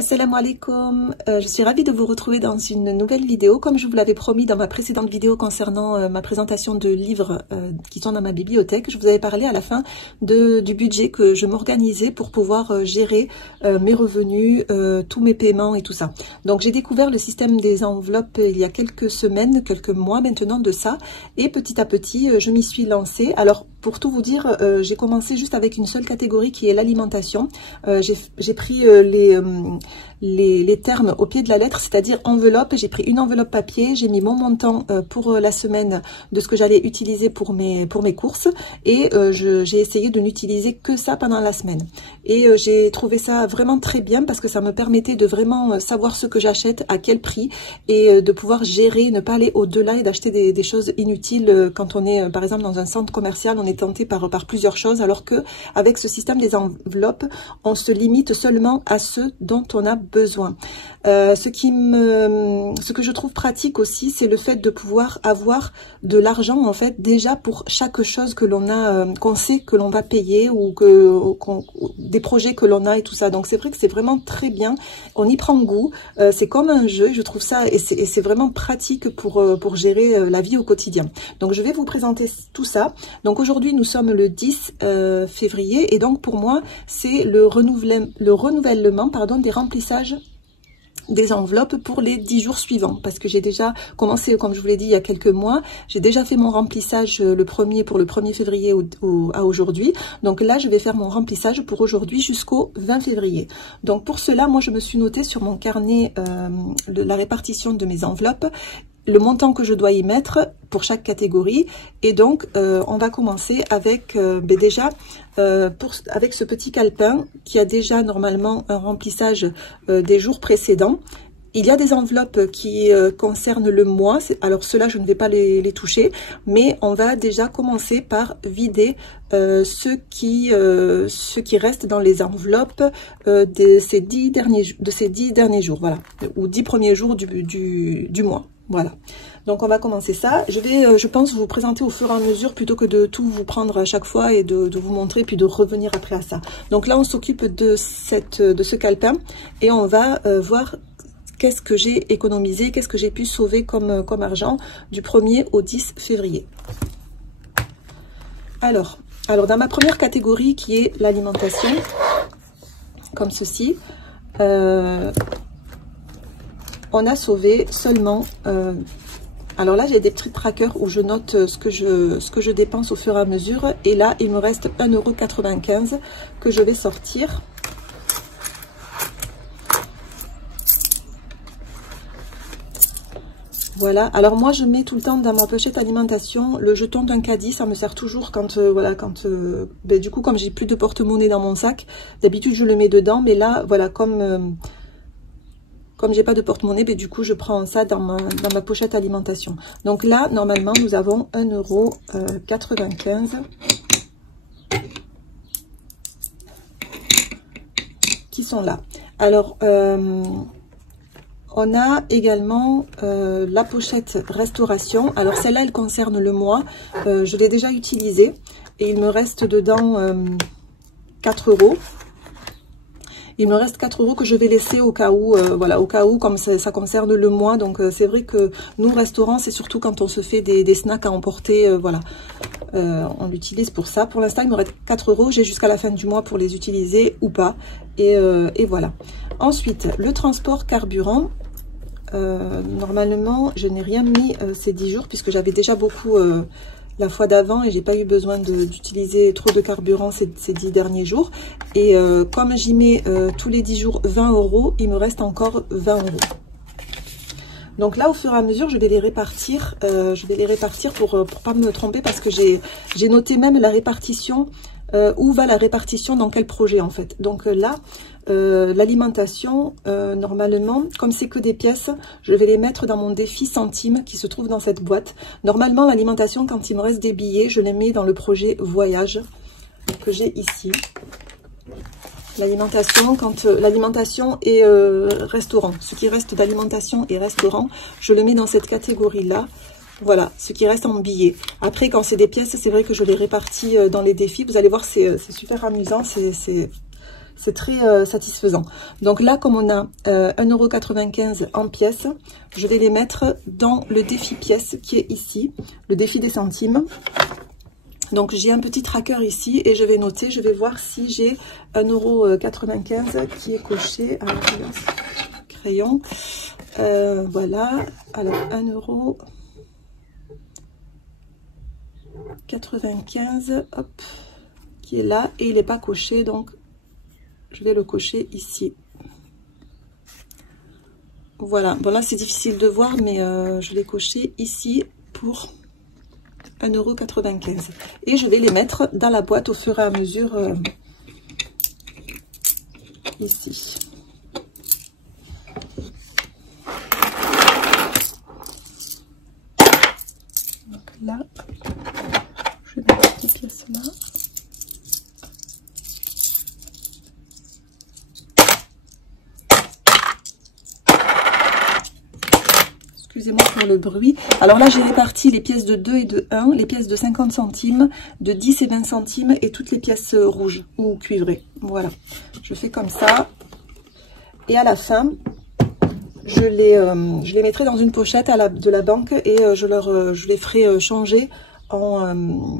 Assalamu alaikum, je suis ravie de vous retrouver dans une nouvelle vidéo. Comme je vous l'avais promis dans ma précédente vidéo concernant ma présentation de livres qui sont dans ma bibliothèque, je vous avais parlé à la fin du budget que je m'organisais pour pouvoir gérer mes revenus, tous mes paiements et tout ça. Donc j'ai découvert le système des enveloppes il y a quelques semaines, quelques mois maintenant de ça, et petit à petit je m'y suis lancée. Alors pour tout vous dire, j'ai commencé juste avec une seule catégorie qui est l'alimentation. J'ai pris les termes au pied de la lettre, c'est-à-dire enveloppe. J'ai pris une enveloppe papier, j'ai mis mon montant pour la semaine de ce que j'allais utiliser pour mes courses, et j'ai essayé de n'utiliser que ça pendant la semaine. Et j'ai trouvé ça vraiment très bien parce que ça me permettait de vraiment savoir ce que j'achète, à quel prix, et de pouvoir gérer, ne pas aller au-delà et d'acheter des choses inutiles. Quand on est par exemple dans un centre commercial, on est tenté par plusieurs choses, alors que avec ce système des enveloppes, on se limite seulement à ce dont on a besoin. Ce que je trouve pratique aussi, c'est le fait de pouvoir avoir de l'argent en fait déjà pour chaque chose que l'on a, qu'on sait que l'on va payer, ou des projets que l'on a et tout ça. Donc c'est vrai que c'est vraiment très bien, on y prend goût, c'est comme un jeu, je trouve ça, et c'est vraiment pratique pour gérer la vie au quotidien. Donc je vais vous présenter tout ça. Donc aujourd'hui nous sommes le 10 février, et donc pour moi c'est le renouvellement des remplissages des enveloppes pour les 10 jours suivants, parce que j'ai déjà commencé, comme je vous l'ai dit, il y a quelques mois. J'ai déjà fait mon remplissage pour le 1er février à aujourd'hui. Donc là, je vais faire mon remplissage pour aujourd'hui jusqu'au 20 février. Donc pour cela, moi, je me suis notée sur mon carnet la répartition de mes enveloppes, le montant que je dois y mettre pour chaque catégorie. Et donc on va commencer avec avec ce petit calepin qui a déjà normalement un remplissage des jours précédents. Il y a des enveloppes qui concernent le mois. Alors ceux-là, je ne vais pas les toucher, mais on va déjà commencer par vider ce qui reste dans les enveloppes de ces 10 derniers jours, voilà, ou 10 premiers jours du mois. Voilà, donc on va commencer ça. Je vais, je pense, vous présenter au fur et à mesure plutôt que de tout vous prendre à chaque fois et de vous montrer puis de revenir après à ça. Donc là, on s'occupe de ce calepin et on va voir qu'est-ce que j'ai économisé, qu'est-ce que j'ai pu sauver comme argent du 1er au 10 février. Alors dans ma première catégorie qui est l'alimentation, comme ceci, on a sauvé seulement, alors là j'ai des petits trackers où je note ce que je dépense au fur et à mesure, et là il me reste 1,95 € que je vais sortir. Voilà, alors moi je mets tout le temps dans ma pochette alimentation le jeton d'un caddie, ça me sert toujours quand, du coup comme j'ai plus de porte-monnaie dans mon sac, d'habitude je le mets dedans, mais là voilà, comme j'ai pas de porte-monnaie, du coup je prends ça dans ma pochette alimentation. Donc là normalement nous avons 1,95 € qui sont là. Alors on a également la pochette restauration. Alors celle-là, elle concerne le mois. Je l'ai déjà utilisée et il me reste dedans 4 €. Il me reste 4 € que je vais laisser au cas où, voilà, au cas où, comme ça concerne le mois. Donc c'est vrai que nous, restaurants, c'est surtout quand on se fait des snacks à emporter, voilà. On l'utilise pour ça. Pour l'instant, il me reste 4 €. J'ai jusqu'à la fin du mois pour les utiliser ou pas. Et voilà. Ensuite, le transport carburant. Normalement, je n'ai rien mis ces 10 jours puisque j'avais déjà beaucoup la fois d'avant et j'ai pas eu besoin d'utiliser trop de carburant ces 10 derniers jours. Et comme j'y mets tous les 10 jours 20 €, il me reste encore 20 €. Donc là, au fur et à mesure, je vais les répartir pour pas me tromper, parce que j'ai noté même la répartition, où va la répartition dans quel projet en fait. Donc là, l'alimentation, normalement, comme c'est que des pièces, je vais les mettre dans mon défi centimes qui se trouve dans cette boîte. Normalement, l'alimentation, quand il me reste des billets, je les mets dans le projet voyage que j'ai ici. L'alimentation, quand l'alimentation et restaurant, ce qui reste d'alimentation et restaurant, je le mets dans cette catégorie-là. Voilà, ce qui reste en billets. Après, quand c'est des pièces, c'est vrai que je les répartis dans les défis. Vous allez voir, c'est super amusant, c'est très satisfaisant. Donc là, comme on a 1,95 € en pièces, je vais les mettre dans le défi pièces qui est ici, le défi des centimes. Donc j'ai un petit tracker ici et je vais noter, je vais voir si j'ai 1,95 € qui est coché. Alors, crayon, voilà, alors 1,95 €, hop, qui est là et il n'est pas coché, donc je vais le cocher ici. Voilà, bon là c'est difficile de voir, mais je l'ai coché ici pour 1,95 €. Et je vais les mettre dans la boîte au fur et à mesure ici. Donc là, je vais mettre ces pièces là. Excusez-moi pour le bruit. Alors là, j'ai réparti les pièces de 2 et de 1, les pièces de 50 centimes, de 10 et 20 centimes et toutes les pièces rouges ou cuivrées. Voilà, je fais comme ça. Et à la fin, je les mettrai dans une pochette de la banque et je les ferai changer en...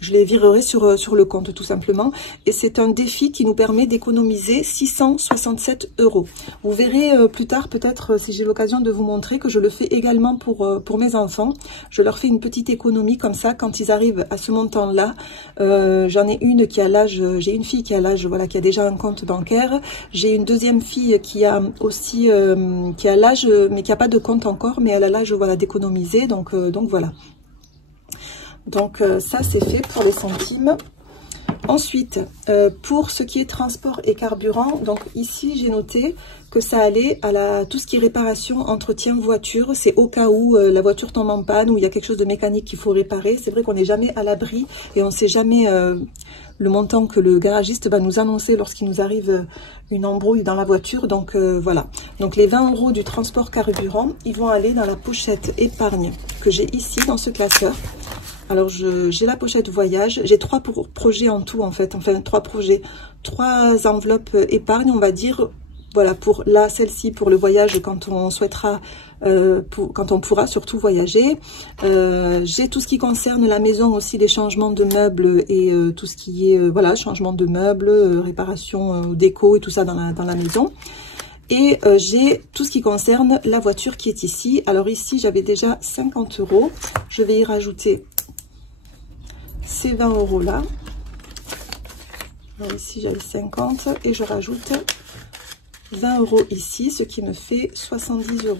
je les virerai sur le compte tout simplement. Et c'est un défi qui nous permet d'économiser 667 €. Vous verrez plus tard, peut-être si j'ai l'occasion de vous montrer, que je le fais également pour mes enfants. Je leur fais une petite économie comme ça quand ils arrivent à ce montant-là. J'en ai une qui a l'âge, j'ai une fille qui a l'âge, voilà, qui a déjà un compte bancaire. J'ai une deuxième fille qui a aussi, qui a l'âge, mais qui n'a pas de compte encore, mais elle a l'âge, voilà, d'économiser. Donc voilà. Donc ça c'est fait pour les centimes. Ensuite, pour ce qui est transport et carburant, donc ici j'ai noté que ça allait à tout ce qui est réparation, entretien voiture. C'est au cas où la voiture tombe en panne ou il y a quelque chose de mécanique qu'il faut réparer. C'est vrai qu'on n'est jamais à l'abri et on ne sait jamais le montant que le garagiste va nous annoncer lorsqu'il nous arrive une embrouille dans la voiture. Donc voilà, donc les 20 € du transport carburant, ils vont aller dans la pochette épargne que j'ai ici dans ce classeur. Alors j'ai la pochette voyage, j'ai 3 projets en tout en fait, enfin 3 projets, 3 enveloppes épargne on va dire, voilà, pour là celle-ci pour le voyage quand on souhaitera, quand on pourra surtout voyager. J'ai tout ce qui concerne la maison aussi, les changements de meubles et tout ce qui est, voilà, changement de meubles, réparation déco et tout ça dans la maison. Et j'ai tout ce qui concerne la voiture qui est ici. Alors ici j'avais déjà 50 €, je vais y rajouter ces 20 € là. Alors ici j'avais 50 et je rajoute 20 € ici, ce qui me fait 70 €.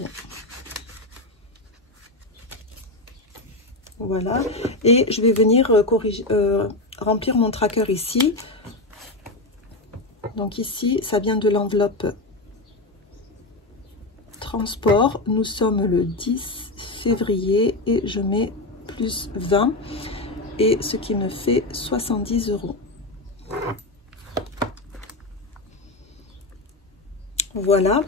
Voilà, et je vais venir remplir mon tracker ici. Donc ici ça vient de l'enveloppe transport, nous sommes le 10 février et je mets plus 20, et ce qui me fait 70 €. Voilà.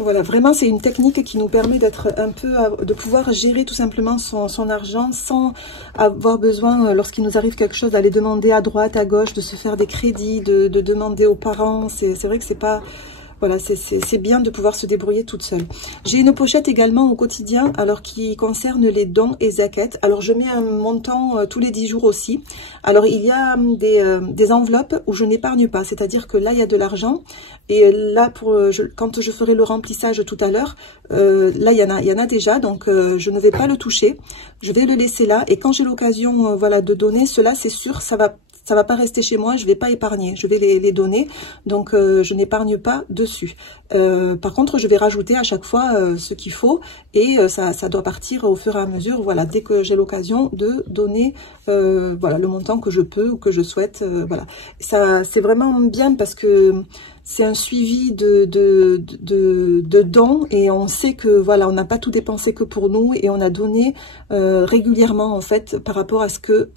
Voilà, vraiment c'est une technique qui nous permet d'être un peu, de pouvoir gérer tout simplement son argent sans avoir besoin, lorsqu'il nous arrive quelque chose, d'aller demander à droite, à gauche, de se faire des crédits, de demander aux parents. C'est vrai que c'est pas... Voilà, c'est bien de pouvoir se débrouiller toute seule. J'ai une pochette également au quotidien, alors qui concerne les dons et zakat. Alors je mets un montant tous les 10 jours aussi. Alors il y a des enveloppes où je n'épargne pas, c'est-à-dire que là il y a de l'argent. Et là, quand je ferai le remplissage tout à l'heure, là il y en a déjà, donc je ne vais pas le toucher. Je vais le laisser là. Et quand j'ai l'occasion voilà, de donner, cela c'est sûr, ça va pas rester chez moi, je vais pas épargner, je vais les donner, donc je n'épargne pas dessus. Par contre, je vais rajouter à chaque fois ce qu'il faut, et ça doit partir au fur et à mesure, voilà, dès que j'ai l'occasion de donner voilà, le montant que je peux ou que je souhaite, voilà. Ça, c'est vraiment bien parce que c'est un suivi de dons, et on sait que voilà, on n'a pas tout dépensé que pour nous, et on a donné régulièrement en fait par rapport à ce que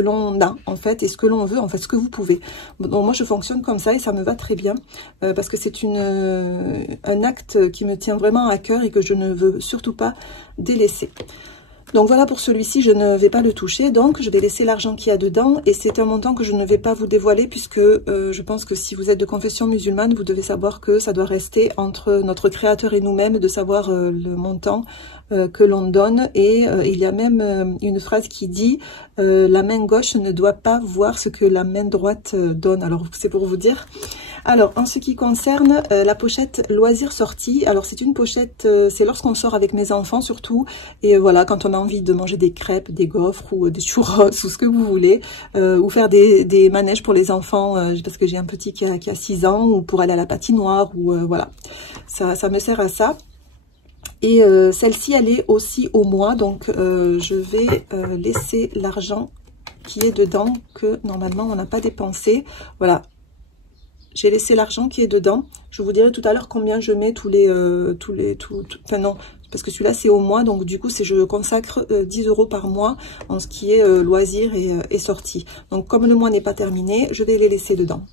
l'on a en fait, et ce que l'on veut en fait, ce que vous pouvez. Donc moi je fonctionne comme ça et ça me va très bien, parce que c'est un acte qui me tient vraiment à cœur et que je ne veux surtout pas délaisser. Donc voilà pour celui-ci, je ne vais pas le toucher, donc je vais laisser l'argent qu'il y a dedans et c'est un montant que je ne vais pas vous dévoiler puisque je pense que si vous êtes de confession musulmane, vous devez savoir que ça doit rester entre notre créateur et nous-mêmes de savoir le montant que l'on donne et il y a même une phrase qui dit la main gauche ne doit pas voir ce que la main droite donne. Alors c'est pour vous dire. Alors, en ce qui concerne la pochette loisirs sorties, alors c'est une pochette, c'est lorsqu'on sort avec mes enfants surtout, et voilà, quand on a envie de manger des crêpes, des gaufres ou des churros ou ce que vous voulez, ou faire des manèges pour les enfants, parce que j'ai un petit qui a 6 ans, ou pour aller à la patinoire, ou voilà, ça me sert à ça. Et celle-ci, elle est aussi au mois, donc je vais laisser l'argent qui est dedans, que normalement on n'a pas dépensé, voilà. J'ai laissé l'argent qui est dedans. Je vous dirai tout à l'heure combien je mets enfin non, parce que celui-là c'est au mois, donc du coup je consacre 10 € par mois en ce qui est loisirs et sorties. Donc comme le mois n'est pas terminé, je vais les laisser dedans.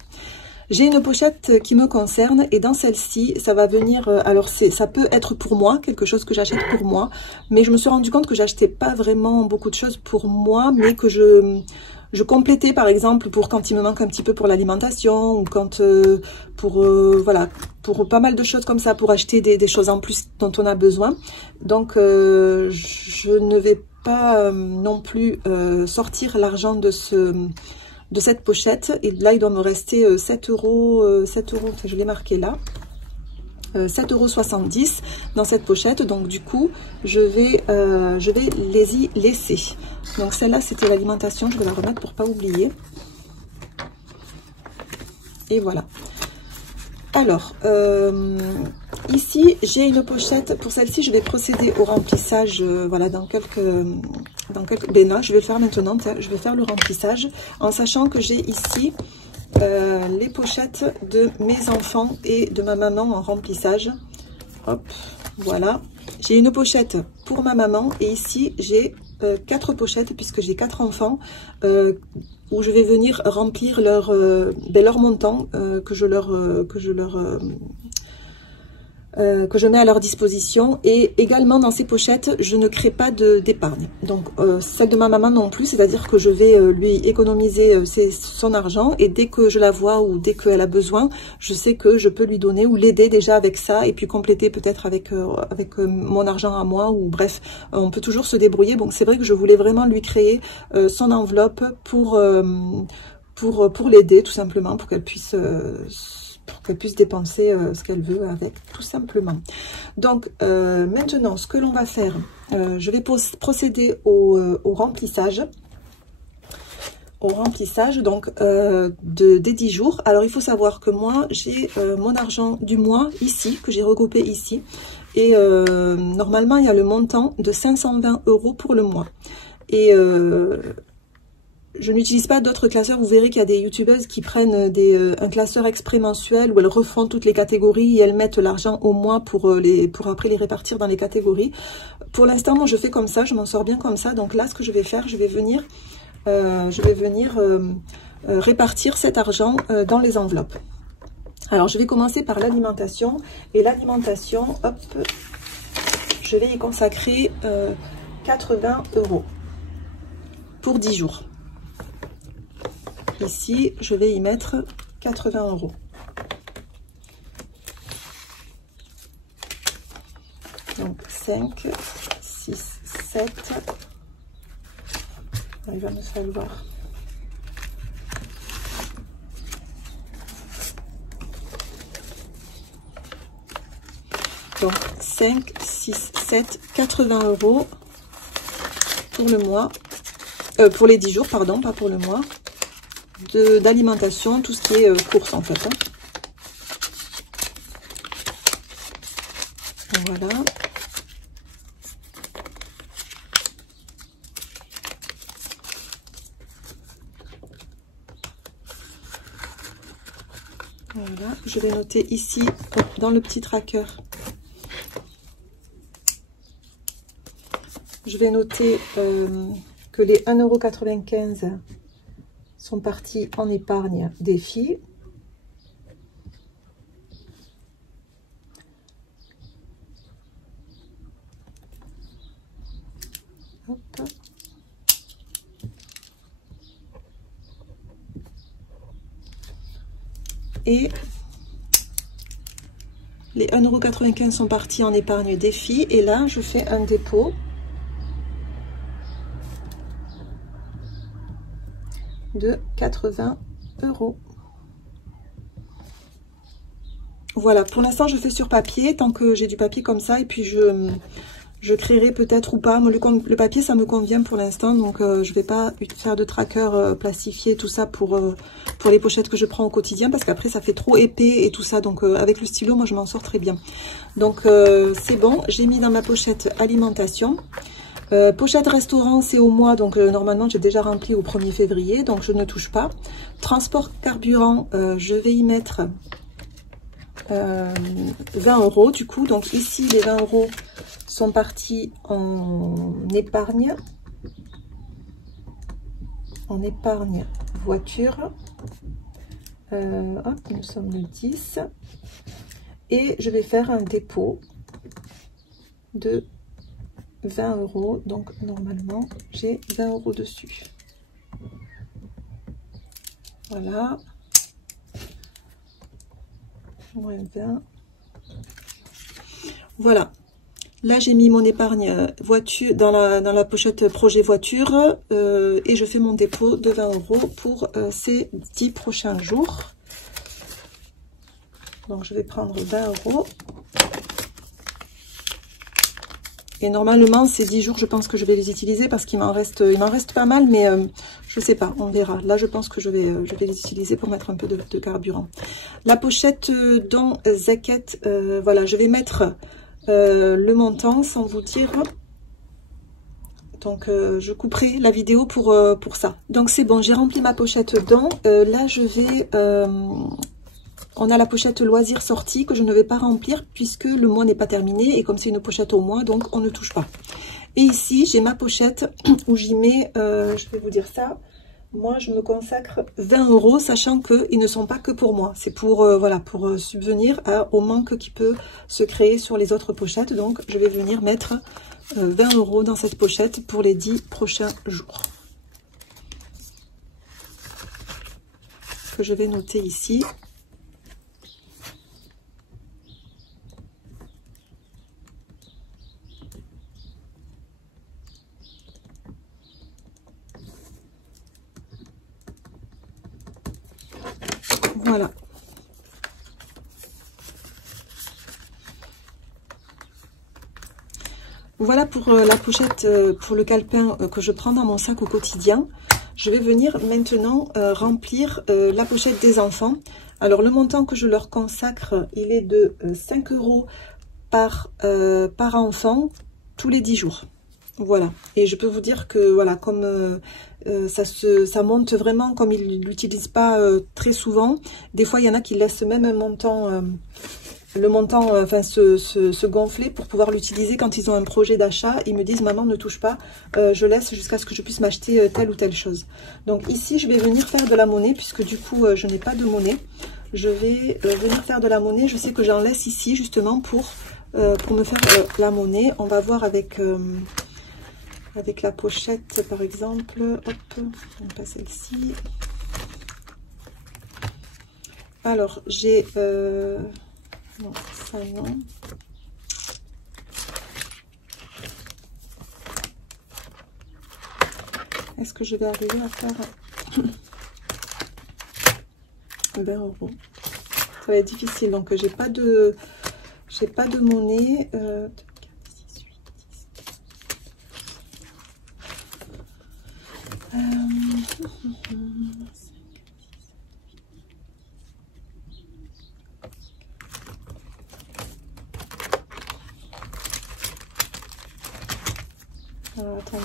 J'ai une pochette qui me concerne et dans celle-ci, ça va venir, alors ça peut être pour moi, quelque chose que j'achète pour moi, mais je me suis rendu compte que j'achetais pas vraiment beaucoup de choses pour moi, mais que je complétais par exemple pour quand il me manque un petit peu pour l'alimentation ou quand voilà, pour pas mal de choses comme ça, pour acheter des choses en plus dont on a besoin. Donc je ne vais pas non plus sortir l'argent de cette pochette. Et là il doit me rester 7 €, je l'ai marqué là. 7,70 € dans cette pochette, donc du coup je vais les y laisser. Donc celle-là c'était l'alimentation, je vais la remettre pour pas oublier. Et voilà. Alors ici j'ai une pochette, pour celle-ci je vais procéder au remplissage, voilà, dans quelques ben là je vais le faire maintenant, je vais faire le remplissage en sachant que j'ai ici les pochettes de mes enfants et de ma maman en remplissage. Hop, voilà. J'ai une pochette pour ma maman et ici j'ai 4 pochettes puisque j'ai 4 enfants où je vais venir remplir leur montant que je mets à leur disposition. Et également dans ces pochettes je ne crée pas d'épargne, donc celle de ma maman non plus, c'est à dire que je vais lui économiser son argent et dès que je la vois ou dès qu'elle a besoin, je sais que je peux lui donner ou l'aider déjà avec ça et puis compléter peut-être avec mon argent à moi, ou bref, on peut toujours se débrouiller. Donc c'est vrai que je voulais vraiment lui créer son enveloppe pour l'aider tout simplement, pour qu'elle puisse dépenser ce qu'elle veut avec, tout simplement. Donc maintenant ce que l'on va faire, je vais procéder au remplissage donc des 10 jours. Alors il faut savoir que moi j'ai mon argent du mois ici, que j'ai regroupé ici, et normalement il y a le montant de 520 € pour le mois. Et je n'utilise pas d'autres classeurs. Vous verrez qu'il y a des youtubeuses qui prennent un classeur exprès mensuel où elles refont toutes les catégories et elles mettent l'argent au mois pour après les répartir dans les catégories. Pour l'instant, moi je fais comme ça, je m'en sors bien comme ça. Donc là, ce que je vais faire, je vais venir répartir cet argent dans les enveloppes. Alors je vais commencer par l'alimentation. Et l'alimentation, hop, je vais y consacrer 80 € pour 10 jours. Ici, je vais y mettre 80 €. Donc 5, 6, 7. Il va me falloir. Donc 5, 6, 7, 80 € pour le mois. Pour les 10 jours, pardon, pas pour le mois. D'alimentation, tout ce qui est course en fait. Hein. Voilà. Voilà, je vais noter ici dans le petit tracker. Je vais noter que les 1,95 € sont partis en épargne des filles. Et les 1,95 € sont partis en épargne défi. Et là, je fais un dépôt de 80 €. Voilà, pour l'instant, je fais sur papier, tant que j'ai du papier comme ça. Et puis, je créerai peut-être ou pas. Moi, le papier, ça me convient pour l'instant. Donc, je vais pas faire de tracker plastifié, tout ça pour les pochettes que je prends au quotidien. Parce qu'après, ça fait trop épais et tout ça. Donc, avec le stylo, moi, je m'en sors très bien. Donc, c'est bon. J'ai mis dans ma pochette alimentation. Pochette restaurant, c'est au mois. Donc, normalement, j'ai déjà rempli au 1er février. Donc, je ne touche pas. Transport carburant, je vais y mettre 20 € du coup. Donc ici les 20 € sont partis en épargne voiture. Hop, nous sommes le 10 et je vais faire un dépôt de 20 €. Donc normalement j'ai 20 € dessus. Voilà. Moins 20. Voilà. Là, j'ai mis mon épargne voiture dans la pochette projet voiture et je fais mon dépôt de 20 € pour ces 10 prochains jours. Donc, je vais prendre 20 €. Et normalement, ces 10 jours, je pense que je vais les utiliser parce qu'il m'en reste pas mal, mais je sais pas, on verra. Là, je pense que je vais les utiliser pour mettre un peu de carburant. La pochette dans Zaket, voilà, je vais mettre le montant sans vous dire. Donc, je couperai la vidéo pour ça. Donc, c'est bon, j'ai rempli ma pochette dans. Là, je vais... on a la pochette loisirs sortie que je ne vais pas remplir puisque le mois n'est pas terminé. Et comme c'est une pochette au mois, donc on ne touche pas. Et ici, j'ai ma pochette où j'y mets, je vais vous dire ça. Moi, je me consacre 20 €, sachant qu'ils ne sont pas que pour moi. C'est pour, voilà, pour subvenir au manque qui peut se créer sur les autres pochettes. Donc, je vais venir mettre 20 € dans cette pochette pour les 10 prochains jours. Que je vais noter ici. Voilà. Voilà pour la pochette, pour le calepin que je prends dans mon sac au quotidien. Je vais venir maintenant remplir la pochette des enfants. Alors le montant que je leur consacre, il est de 5 € par enfant tous les 10 jours. Voilà. Et je peux vous dire que voilà, comme ça monte vraiment, comme ils ne l'utilisent pas très souvent. Des fois, il y en a qui laissent même un montant, le montant se gonfler pour pouvoir l'utiliser quand ils ont un projet d'achat. Ils me disent, maman, ne touche pas, je laisse jusqu'à ce que je puisse m'acheter telle ou telle chose. Donc ici, je vais venir faire de la monnaie, puisque du coup, je n'ai pas de monnaie. Je vais venir faire de la monnaie. Je sais que j'en laisse ici, justement, pour me faire la monnaie. On va voir avec la pochette, par exemple. Hop, on passe celle-ci. Alors, j'ai... non, ça non. Est-ce que je vais arriver à faire 20 €? Ça va être difficile, donc j'ai pas de monnaie. 4, 6, 8, 10. Alors, attendez.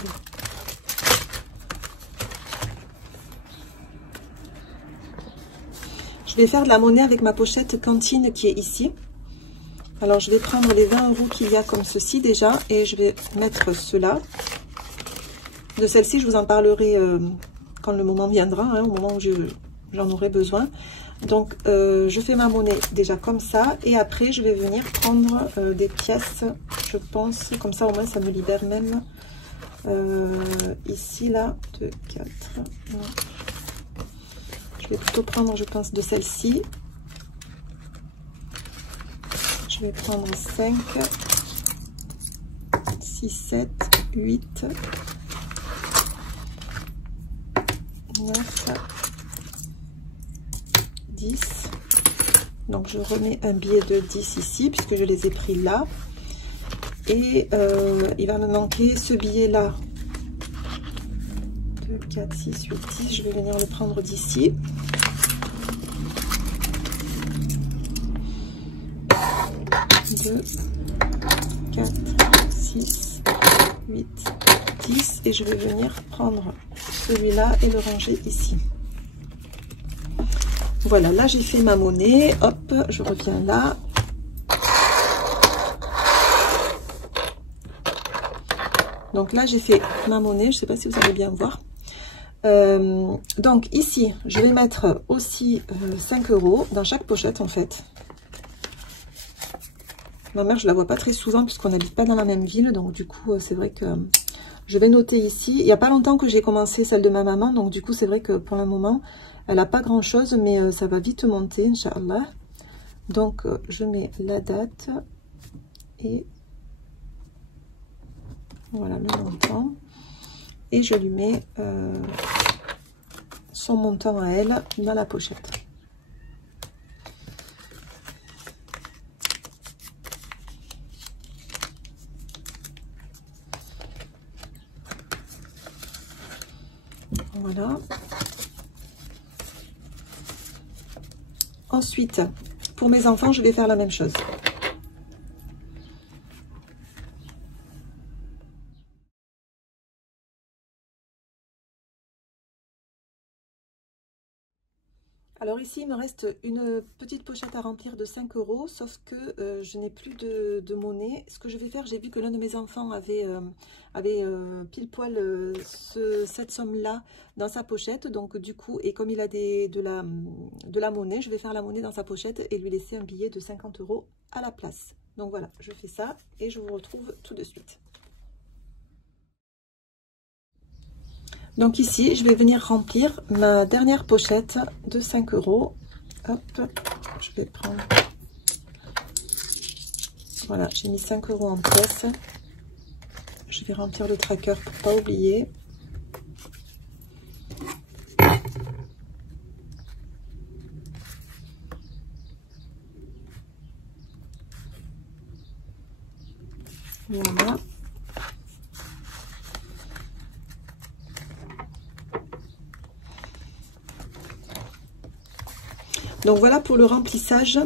Je vais faire de la monnaie avec ma pochette cantine qui est ici. Alors, je vais prendre les 20 € qu'il y a comme ceci déjà et je vais mettre cela. De celle-ci, je vous en parlerai quand le moment viendra, hein, au moment où j'en aurai besoin. Donc, je fais ma monnaie déjà comme ça. Et après, je vais venir prendre des pièces, je pense. Comme ça, au moins, ça me libère même. Ici, là, 2, 4. Non. Je vais plutôt prendre, je pense, de celle-ci. Je vais prendre 5, 6, 7, 8, 9, 10. Donc je remets un billet de 10 ici, puisque je les ai pris là. Et il va me manquer ce billet-là. 2, 4, 6, 8, 10. Je vais venir le prendre d'ici. 2, 4, 6, 8, 10. Et je vais venir prendre celui-là et le ranger ici. Voilà, là j'ai fait ma monnaie. Hop, je reviens là. Donc là j'ai fait ma monnaie, je ne sais pas si vous allez bien voir. Donc ici, je vais mettre aussi 5 € dans chaque pochette en fait. Ma mère, je la vois pas très souvent puisqu'on n'habite pas dans la même ville. Donc du coup, c'est vrai que je vais noter ici. Il n'y a pas longtemps que j'ai commencé celle de ma maman. Donc du coup, c'est vrai que pour le moment, elle n'a pas grand chose. Mais ça va vite monter, Inch'Allah. Donc je mets la date. Et voilà le montant. Et je lui mets son montant à elle dans la pochette. Voilà. Ensuite, pour mes enfants, je vais faire la même chose. Alors ici, il me reste une petite pochette à remplir de 5 €, sauf que je n'ai plus de monnaie. Ce que je vais faire, j'ai vu que l'un de mes enfants avait pile poil cette somme-là dans sa pochette. Donc du coup, et comme il a de la monnaie, je vais faire la monnaie dans sa pochette et lui laisser un billet de 50 € à la place. Donc voilà, je fais ça et je vous retrouve tout de suite. Donc ici, je vais venir remplir ma dernière pochette de 5 €. Hop, je vais prendre... Voilà, j'ai mis 5 € en pièces. Je vais remplir le tracker pour ne pas oublier. Voilà. Donc voilà pour le remplissage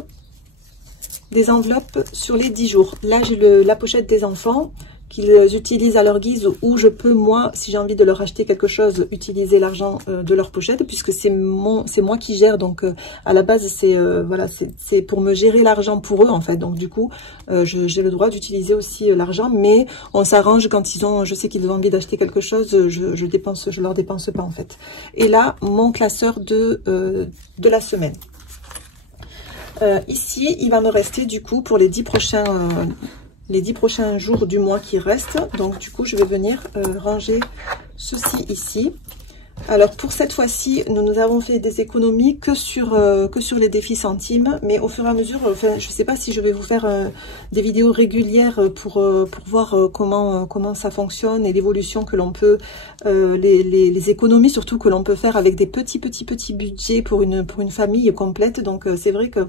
des enveloppes sur les 10 jours. Là, j'ai la pochette des enfants qu'ils utilisent à leur guise, ou je peux, moi, si j'ai envie de leur acheter quelque chose, utiliser l'argent de leur pochette, puisque c'est moi qui gère. Donc à la base, c'est voilà, c'est pour me gérer l'argent pour eux en fait. Donc du coup, j'ai le droit d'utiliser aussi l'argent, mais on s'arrange quand je sais qu'ils ont envie d'acheter quelque chose, je leur dépense pas en fait. Et là, mon classeur de la semaine. Ici, il va me rester du coup pour les 10 prochains jours du mois qui restent. Donc du coup, je vais venir ranger ceci ici. Alors pour cette fois-ci, nous avons fait des économies que sur les défis centimes, mais au fur et à mesure, enfin, je ne sais pas si je vais vous faire des vidéos régulières pour voir comment ça fonctionne et l'évolution que l'on peut, les économies surtout que l'on peut faire avec des petits budgets pour une famille complète. Donc c'est vrai que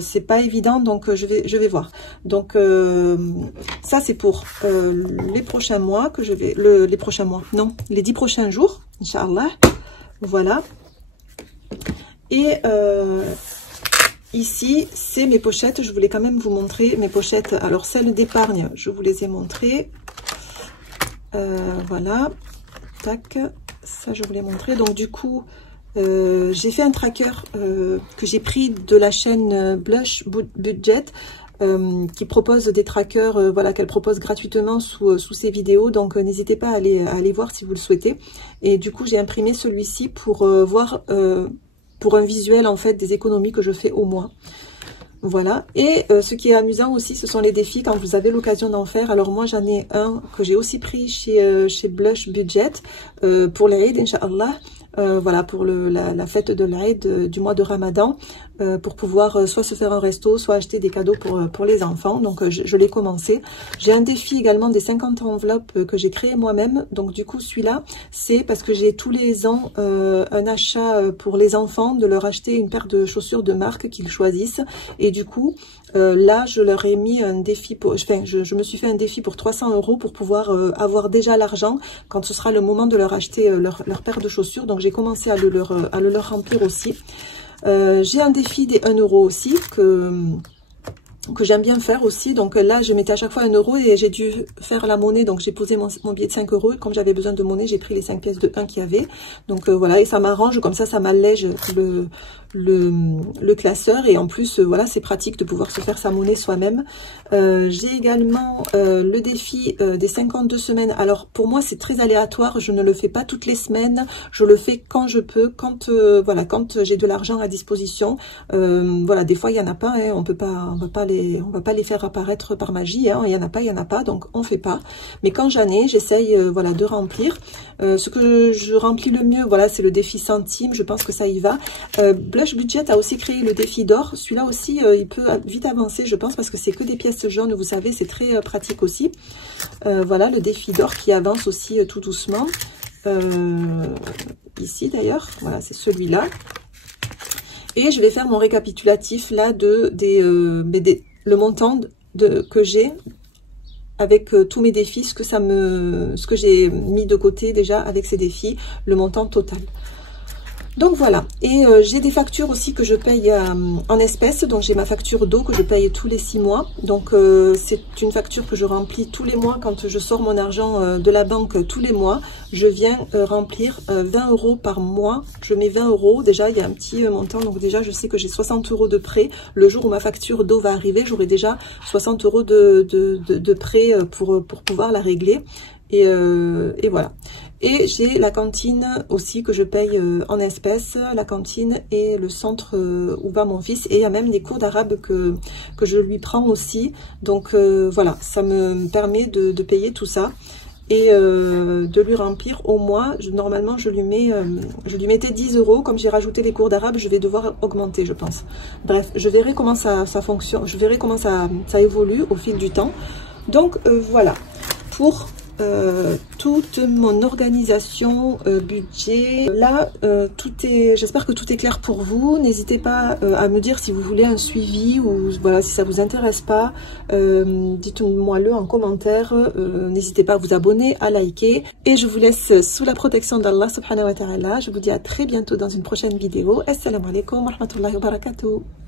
c'est pas évident, donc je vais voir. Donc ça c'est pour les prochains mois que je vais les prochains mois, non, les 10 prochains jours, Inch'Allah. Voilà. Et ici c'est mes pochettes. Je voulais quand même vous montrer mes pochettes. Alors celles d'épargne, je vous les ai montrées. Voilà, tac, ça je vous l'ai montré. Donc du coup j'ai fait un tracker que j'ai pris de la chaîne Blush Budget, qui propose des trackers, voilà, qu'elle propose gratuitement sous ses vidéos. Donc n'hésitez pas à aller voir si vous le souhaitez. Et du coup j'ai imprimé celui-ci pour voir pour un visuel en fait des économies que je fais au mois. Voilà, et ce qui est amusant aussi, ce sont les défis quand vous avez l'occasion d'en faire. Alors moi j'en ai un que j'ai aussi pris chez Blush Budget pour les Eid, Inch'Allah. voilà, pour la fête de l'Aïd du mois de Ramadan, pour pouvoir soit se faire un resto, soit acheter des cadeaux pour les enfants. Donc je l'ai commencé. J'ai un défi également des 50 enveloppes que j'ai créé moi-même. Donc du coup celui-là, c'est parce que j'ai tous les ans un achat pour les enfants, de leur acheter une paire de chaussures de marque qu'ils choisissent. Et du coup, là je leur ai mis un défi, je me suis fait un défi pour 300 € pour pouvoir avoir déjà l'argent quand ce sera le moment de leur acheter leur paire de chaussures. Donc j'ai commencé à le leur remplir aussi. J'ai un défi des 1 € aussi que j'aime bien faire aussi. Donc là je mettais à chaque fois 1 € et j'ai dû faire la monnaie, donc j'ai posé mon billet de 5 € et comme j'avais besoin de monnaie, j'ai pris les 5 pièces de 1 qu'il y avait. Donc voilà, et ça m'arrange, comme ça m'allège le classeur, et en plus voilà, c'est pratique de pouvoir se faire sa monnaie soi-même. J'ai également le défi des 52 semaines. Alors pour moi c'est très aléatoire, je ne le fais pas toutes les semaines, je le fais quand je peux, quand voilà, quand j'ai de l'argent à disposition. Voilà, des fois il y en a pas, hein, on va pas les faire apparaître par magie, hein, il y en a pas, donc on fait pas. Mais quand j'en ai, j'essaye voilà, de remplir. Ce que je remplis le mieux, voilà, c'est le défi centime, je pense que ça y va. Blush Budget a aussi créé le défi d'or. Celui-là aussi, il peut vite avancer, je pense, parce que c'est que des pièces jaunes, vous savez, c'est très pratique aussi. Voilà, le défi d'or qui avance aussi tout doucement. Ici, d'ailleurs, voilà, c'est celui-là. Et je vais faire mon récapitulatif, là, le montant que j'ai avec tous mes défis, ce que j'ai mis de côté déjà avec ces défis, le montant total. Donc voilà, et j'ai des factures aussi que je paye en espèces. Donc j'ai ma facture d'eau que je paye tous les 6 mois. Donc c'est une facture que je remplis tous les mois. Quand je sors mon argent de la banque tous les mois, je viens remplir 20 € par mois. Je mets 20 €, déjà il y a un petit montant, donc déjà je sais que j'ai 60 € de prêt. Le jour où ma facture d'eau va arriver, j'aurai déjà 60 € de prêt pour pouvoir la régler. Et voilà. Et j'ai la cantine aussi que je paye en espèces, la cantine et le centre où va mon fils. Et il y a même des cours d'arabe que je lui prends aussi. Donc voilà, ça me permet de payer tout ça et de lui remplir au mois. Normalement, je lui mettais 10 €. Comme j'ai rajouté les cours d'arabe, je vais devoir augmenter, je pense. Bref, je verrai comment ça fonctionne, je verrai comment ça évolue au fil du temps. Donc voilà, pour toute mon organisation budget. Là, j'espère que tout est clair pour vous. N'hésitez pas à me dire si vous voulez un suivi ou voilà, si ça vous intéresse pas. Dites-moi le en commentaire. N'hésitez pas à vous abonner, à liker. Et je vous laisse sous la protection d'Allah subhanahu wa ta'ala. Je vous dis à très bientôt dans une prochaine vidéo. Assalamu alaikum wa rahmatullahi wa barakatuh.